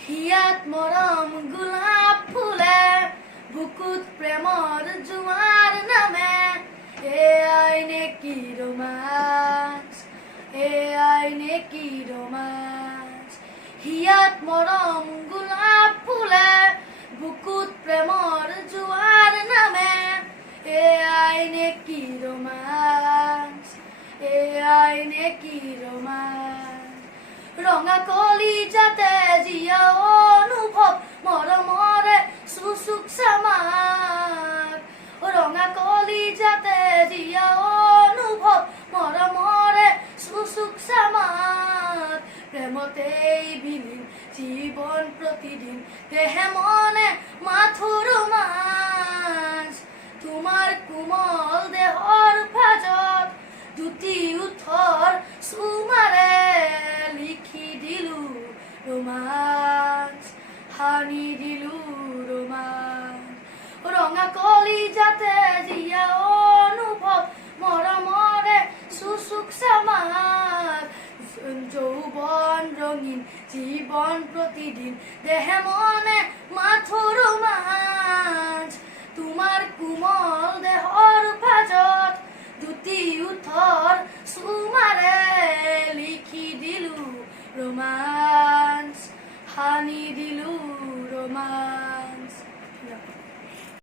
হিয়াত মৰম গোলাপ ফুলে বুকুত প্ৰেমৰ জোৱাৰ নামে এয়াই নেকি ৰোমাঞ্চ এয়াই নেকি ৰোমাঞ্চ হিয়াত মৰম গোলাপ ফুলে বুকুত প্ৰেমৰ জোৱাৰ নামে এয়াই নেকি ৰোমাঞ্চ এয়াই নেকি ৰোমাঞ্চ ৰঙা কলিজাতে জীয়া অনুভৱ মৰমৰে চুচুক চামাক ৰঙা কলিজাতে জীয়া অনুভৱ মৰমৰে চুচুক চামাক প্ৰেমতেই বিলীন জীৱন প্ৰতিদিন দেহে মনে মাথো ৰোমাঞ্চ তোমাৰ কোমল দেহৰ ভাজত দুটি ওঠৰ চুমাৰে লিখি দিলো ৰোমাঞ্চ সানি দিলো ৰোমাঞ্চ ৰঙা কলিজাতে জীয়া অনুভৱ মৰমৰে চুচুক চামাক যৌৱন ৰঙীন জীৱন প্ৰতিদিন দেহে মনে মাথো ৰোমাঞ্চ তোমাৰ কোমল দেহৰ ভাজত দুটি ওঠৰ চুমাৰে লিখি দিলো ৰোমাঞ্চ সানি দিলো ৰোমাঞ্চ